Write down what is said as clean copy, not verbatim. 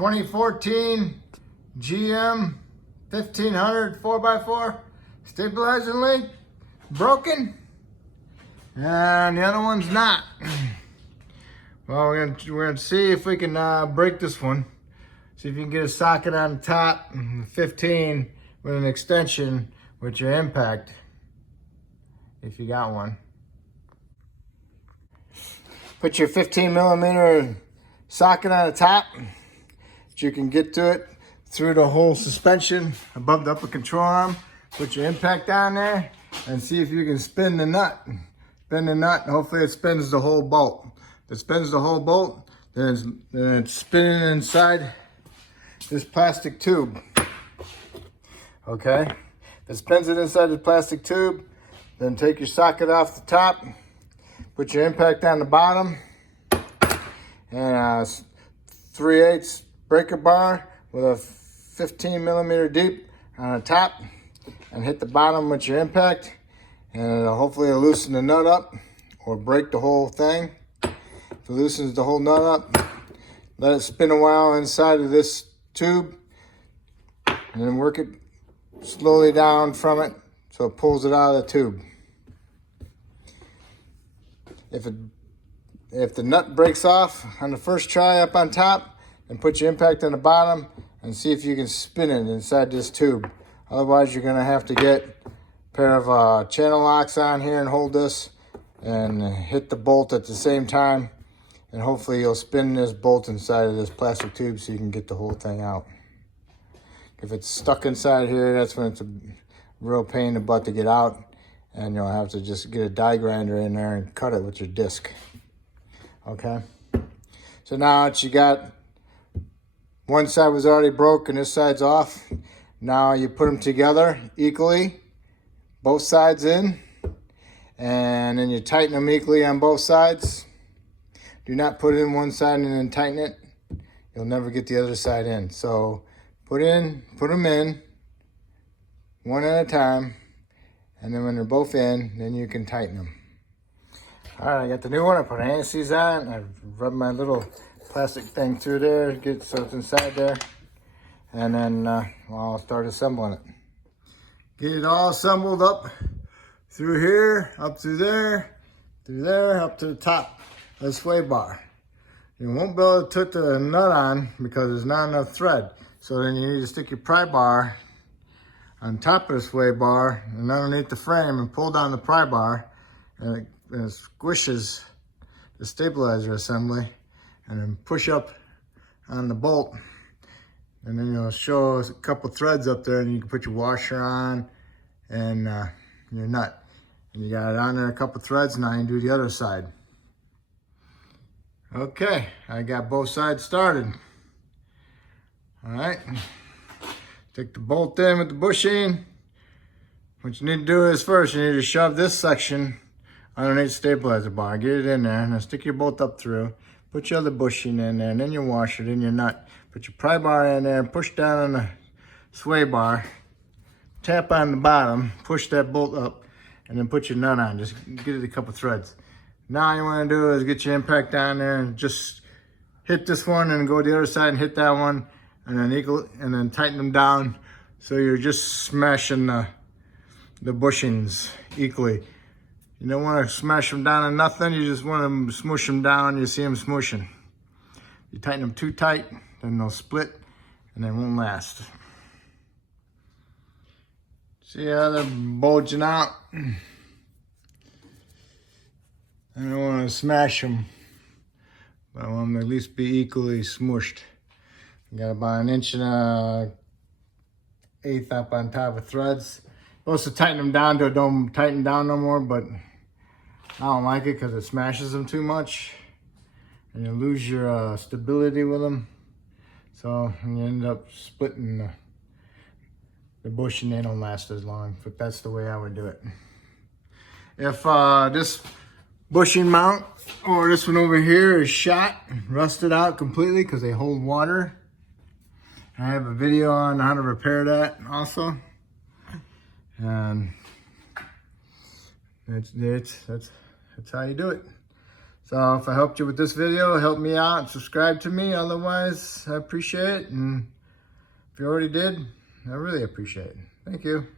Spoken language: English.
2014 GM 1500 4x4 stabilizer link broken, and the other one's not. Well, we're gonna see if we can break this one. See if you can get a socket on the top, 15 with an extension with your impact, if you got one. Put your 15 millimeter socket on the top, so you can get to it through the whole suspension above the upper control arm. Put your impact on there and see if you can spin the nut. Spin the nut, and hopefully it spins the whole bolt. If it spins the whole bolt, then it's spinning inside this plastic tube. Okay? If it spins it inside the plastic tube, then take your socket off the top, put your impact on the bottom, and 3/8 breaker bar with a 15 millimeter deep on the top, and hit the bottom with your impact, and hopefully it'll loosen the nut up or break the whole thing. If it loosens the whole nut up, let it spin a while inside of this tube, and then work it slowly down from it so it pulls it out of the tube. If the nut breaks off on the first try up on top, then put your impact on the bottom and see if you can spin it inside this tube. Otherwise, you're gonna have to get a pair of channel locks on here and hold this and hit the bolt at the same time. And hopefully you'll spin this bolt inside of this plastic tube so you can get the whole thing out. If it's stuck inside here, that's when it's a real pain in the butt to get out. And you'll have to just get a die grinder in there and cut it with your disc. Okay? So now that you got, one side was already broke and this side's off. Now you put them together equally, both sides in, and then you tighten them equally on both sides. Do not put in one side and then tighten it. You'll never get the other side in. So put them in one at a time, and then when they're both in, then you can tighten them. All right, I got the new one. I put anti-seize on. I rubbed my little plastic thing through there, get so it's inside there, and then I'll start assembling it. Get it all assembled up through here, up through there, up to the top of the sway bar. You won't be able to put the nut on because there's not enough thread. So then you need to stick your pry bar on top of the sway bar and underneath the frame and pull down the pry bar, and it squishes the stabilizer assembly, and then push up on the bolt, and then you'll show a couple threads up there, and you can put your washer on and your nut. And you got it on there, a couple threads. Now you do the other side. Okay, I got both sides started. All right, take the bolt in with the bushing. What you need to do is first, you need to shove this section underneath the stabilizer bar. Get it in there, and then stick your bolt up through. Put your other bushing in there, and then your washer, then your nut. Put your pry bar in there, and push down on the sway bar. Tap on the bottom, push that bolt up, and then put your nut on. Just get it a couple threads. Now all you want to do is get your impact down there and just hit this one and go to the other side and hit that one, and then tighten them down so you're just smashing the bushings equally. You don't want to smash them down to nothing. You just want to smoosh them down. You see them smooshing. You tighten them too tight, then they'll split and they won't last. See how they're bulging out? I don't want to smash them, but I want them to at least be equally smooshed. You got about 1 1/8 up on top of threads. Supposed to tighten them down till it don't tighten down no more, but I don't like it because it smashes them too much and you lose your stability with them. So you end up splitting the bush and they don't last as long, but that's the way I would do it. If this bushing mount or this one over here is shot, rusted out completely because they hold water, I have a video on how to repair that also. And that's how you do it. So if I helped you with this video, help me out and subscribe to me. Otherwise, I appreciate it. And if you already did, I really appreciate it. Thank you.